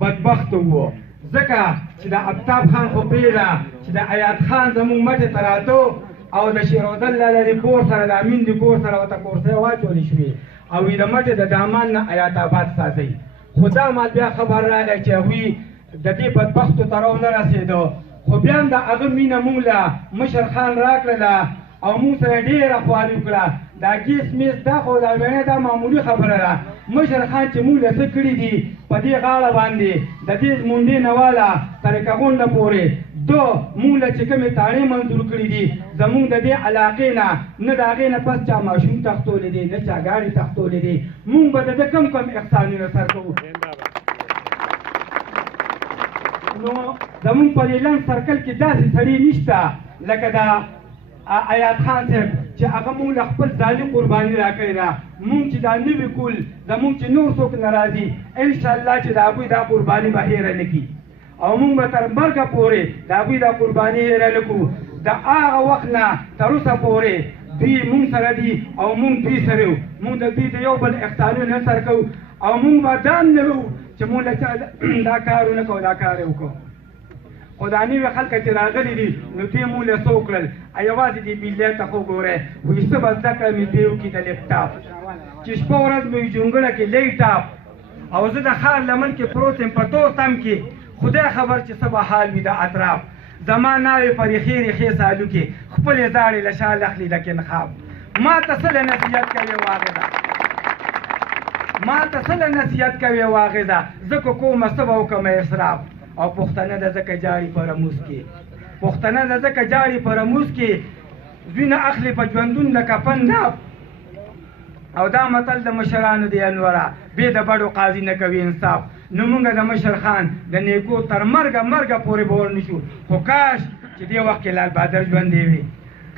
بدبخت وو ځکه چې د آفتاب خان خو پرېږده چې د ایات خان زموږ مټې ته راتو او د شیرودل لاله د کور سره د امین د کور سره ورته کورسۍ واچولې شوې او د مټې د دامان نه ایات آباد ساتئ خو دا مال بیا خبر راغی چې هغوی د دې بدبختو ته راونه رسېدو خو بیا هم د هغه مینه موږ له مشر خان راکړله او موږ سره ډېره خواري وکړه دا ګیس میس دا خو دا ویڼې دا معمولي خبره ده مشر خان چې موږ له څه کړي دي په دې غاړه باندې د دې مونډې نه واله طریقه غونډه پورې دو موږ له چې کومې تاڼې منظور کړي دي زموږ د دې علاقې نه د هغې نه پس چا ماشوم تښتولی دی نه چا ګاډي تښتولی دی موږ به د ده کم احسانونه سر کوو نو زموږ په دې لنډ سرکل کې داسې سړي نشته لکه دا ایات خان صاحب چې هغه موږ له خپل ځاني قرباني راکړې ده موږ چې دا نوي کول زموږ چې نور څوک نه راځي انشاءالله چې د هغوی دا قرباني به هېره نه کړي او موږ به تر مرګه پورې د هغوی دا قرباني هېره نه کړو د هغه وخت نه تر اوسه پورې دوی موږ سره دي او موږ دوی سره یو موږ د دوی د یو بل احسانونه سر کوو او موږ به دا نه وو چې موږ له چا دا کار ونه کوو دا کار یې وکړو خو دا نوي خلک چې راغلي دي نو دوی موږ له څه وکړل یوازې دې بیلې ته خو ګورئ وایي څه به زده کړه مې دې وکړي د لیپټاپ چې شپه ورځ مې جونګړه کې لیپټاپ او زه د ښار لمن کې پروت یم په تور تم کې خدای خبر چې څه به حال وي د اطراف زما ناوې په ریښې ریښې سالو کې خپلې زاړې له شال اخلي لکن خواب ما ته څه له نصیحت کوې واغېده ما ته څه له نصیحت کوې واغېده زه که کومه څه به وکړم اسراف او پښتنه د ځکه جاړي په رموز کې پښتنه د ځکه جاړي په رموز کې وینه اخلي په ژوندون د کفن ناب او دا متل د مشرانو دی انوره بې د بډو قاضي نه کوي انصاف نو موږ د مشر خان د نیکو تر مرګه پورې به ورنشو خو کاش چې دې وخت کې لال بهادر ژوندی وي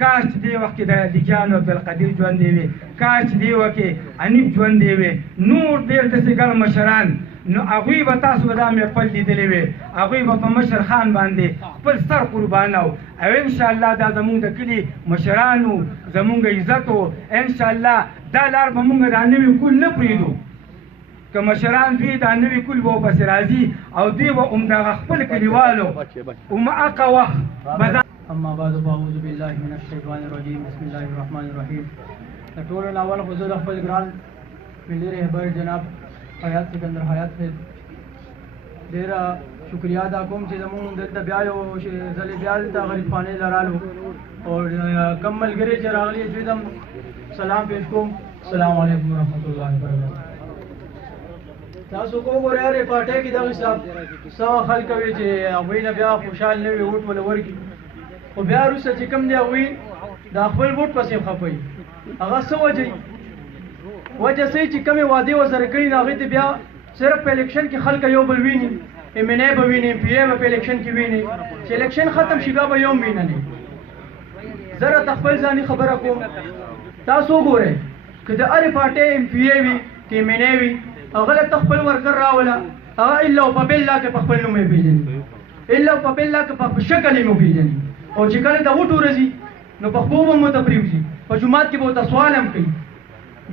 کاش چې دې وخت کې د لیجان او عبدالقدیر ژوندی وي کاش چې دې وخت کې انیب ژوندی وي نور ډېر داسې ګڼ مشران نو هغوی به تاسو به دا محفل لیدلی وي هغوی به په مشر خان باندې خپل سر قربانه او انشاءالله دا زمونږ د کلي مشرانو زمونږ عزت و انشاءالله دا لار به مونږ دا نوي کول نه پرېږدو که مشران دوی دا نوي کول به ورپسې راځي او دوی به همدغه خپل کلیوالو همهغه وخت اما بعد فاعوذ بالله من الشیطان الرجیم بسم الله الرحمن الرحیم د ټولو نه اول خو زه د خپل ګران ملي رهبر جناب حیات سکندر حیات صاحب ډېره شکریه ادا کوم چې زمونږ دلته بیا یو ځلې بیا دلته غریبخانې له رالو او کم ملګري چې راغلي دوی ته سلام پیش کوم السلام علیکم ورحمت الله وبرکاتہ تاسو وګورئ هرې پارټۍ کې دغه څه خلک وي چې هغوی نه بیا خوشحال نه وي ووټ وله ورکړي خو بیا وروسته چې کوم دی هغوی د خپل ووټ پسې خفوي هغه څه وجه وجه صحیح چې کومې وعدې ورسره کړي نو هغې ته بیا صرف په الیکشن کې خلک یو بل ویني ایم این ای به ویني ایم پی ای به په الیکشن کې ویني چې الیکشن ختم شي بیا به یو هم وینه نه زه راته خپل ځاني خبره کوم تاسو وګورئ که د هرې پارټۍ ایم پی ای وي که ایم این ای وي هغه له ته خپل ورکر راوله هغه الا په بالله کې په خپل نوم یې پېژني الا په بالله کې په شکل یې مو پېژني او چې کله د ووټ ورځي نو په خوب هم ورته پرېوځي په جومات کې به ورته سوال هم کوي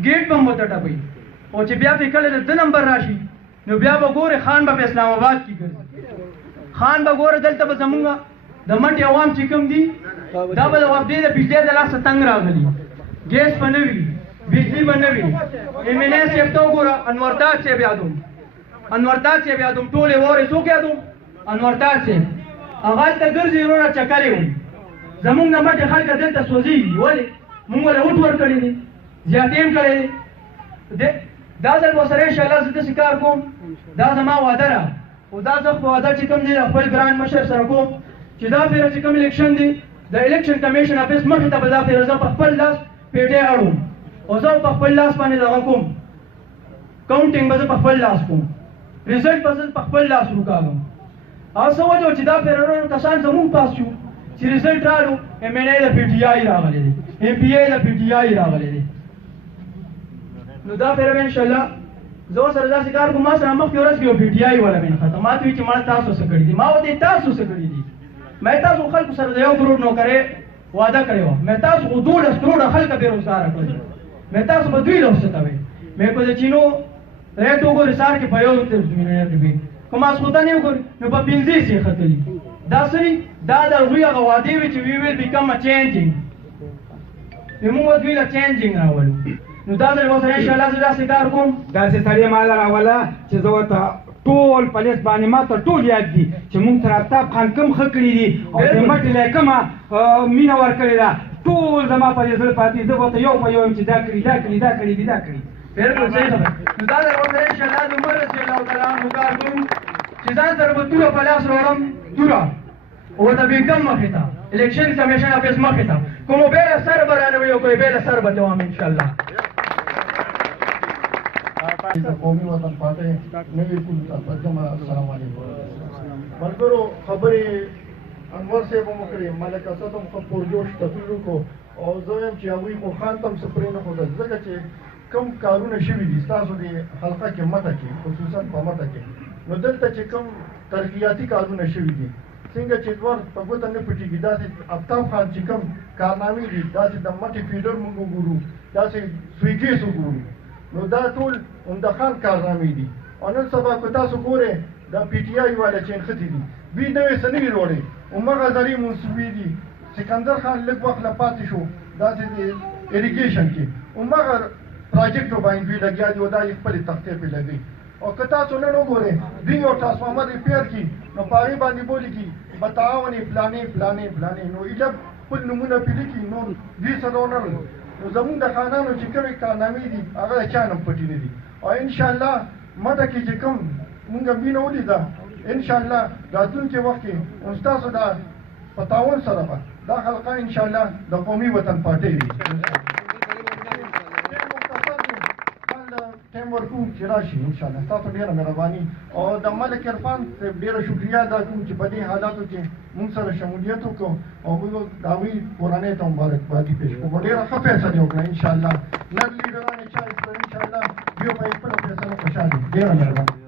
ګیټ به هم ورته ټپوي او چې بیا پې کله د ده نمبر راشي نو بیا به ګورې خان به په اسلام آباد کې ګرځي خان به ګوره دلته به زمونږ د منډې عوام چې کوم دي دا به د دې د بجلۍ د لاسه تنګ راغلي ګیس به نه وي بجلی به نه وي ایم این ای صاحب ته وګوره انورتاج صاحب یادوم انورتاج صاحب یادوم ټولې وورې څوک یادوم انورتاج صاحب هغه هلته ګرځي وروره چکرې وم زمونږ نه مټې خلک دلته سوځېږي ولې مونږ له وټ ورکړی دی زیاتې هم کړی دی دا ځل به سره انشاءالله زه داسې کار کوم دا زما وعده ده خو دا زه په وعده چې کوم دی خپل ګران مشر سره کوم چې دا پېره چې کوم الیکشن دی د الیکشن کمیشن افیس مخې ته به دا پېره زه په خپل لاس پیټۍ اړوم او زه په خپل لاس باندې دغه کوم کاونټینګ به زه په خپل لاس کوم ریزلټ به زه په خپل لاس وکاږم هغه څه وجه چې دا پېره کسان زمونږ پاس شو چې ریزلټ راغلو ایم این ای د پی ټي آی راغلی دی ایم پی ای د پی ټي آی راغلی دی نو دا پېره به انشاءالله زه ورسره داسې کار کوم ما سره مخکې ورځ کې یو پی ټي آی والا مې نښته ما ته وایي چې ما تاسو څه کړي دي ما ورته تاسو څه کړي دي ما تاسو خلکو سره د 1 کروڑ نوکرۍ وعده کړې وه مې تاسو خو 12 کروڑه خلک بېروزګاره کړي مې تاسو به 2 لوسته کوئ مې کو د چینو ریټ وګورئ سار کې په 1 مليون روپۍ کوم اسپوتانه وګوري نو په 50 سي خطلی دا سری دا د روی غوادي which we will become a changing موږ ویل چینجینګ راولو نو دا د وسره ان شاء الله زه داسې کار کوم داسې سړی مال راوله چې زه ورته ټول پولیس باندې ما ته ټول یاد دي چې مونږ سره آفتاب خان کوم ښه کړي دي او د مټې له کومه مینه ورکړې ده ټول زما په دې زړه پاتې زه ورته یو په یو یم چې دا کړي دا کړي دا کړي دي دا کړي بالکل صحیح خبره نو دا د وسره ان شاء الله د عمر رضی الله تعالی عنہ کار کوم چې ځان سره به توره په لاس راوړم توره او د بیګم مخې ته الیکشن کمیشن افیس مخې ته کومو بیله سر به رانوي او کوی بیله سر به دوام ان شاء الله قومي وطن پارټۍ نوي کول ترجمه السلام علیکم ملګرو خبرې انور صاحب هم وکړې ملک اسد هم ښه پرجوش تقریر وکړو او زه یم چې هغوی خو خان ته هم څه پرې نه ښودل ځکه چې کوم کارونه شوي دي ستاسو د حلقه کې مته کې خصوصا په مته کې نو دلته چې کوم ترقیاتي کارونه شوي دي څنګه چې دوار په ګوته نه پټېږي داسې آفتاب خان چې کوم کارنامې دي داسې د مټې فیډر موږ وګورو داسې سویګیس وګورو نو دا ټول عمده خان کارنامې دي او نن سبا که تاسو ګورئ دا پی ټي آی والا چې نښتې دي دوی نوې څه نه وي روړی همغه زرې منصوبې دي سکندر خان لږ وخت له پاتې شو داسې د اریګیشن کې همغه پراجیکټو باندې دوی لګیا دي او دا یې خپلې تختې پرې لګوي او که تاسو نن وګورئ دوی یو ټرانسفارمر ریپیر کړي نو په هغې باندې بولي کړي بتاونې فلانې فلانې فلانې نو ایله خپل نومونه پرې لیکي نور دوی سره ونه نو زمونږ د خانانو چې کومې کارنامې دي هغه د چا نه پټې نه دي او انشاءالله مده کې چې کوم مونږ مینه ولیده انشاءالله راتلونکي وخت کې ستاسو دا په تعاون سره به دا حلقه انشاءالله د قومي وطن پارټۍ وي ټایم ورکوم چې راشي انشاءالله تاسو ډېره مهرباني او د ملک عرفان صاحب ډېره شکریا ادا کوم چې په دې حالاتو کې موږ سره شمولیت وکړو او موږ د هغوی کورنۍ ته مبارکبادي پېښ کړو ډېره ښه فیصله وکړه انشاءالله نر لیډران یې چایس کړه انشاءالله بیا به یې خپله فیصله خوشحال وي ډېره مهرباني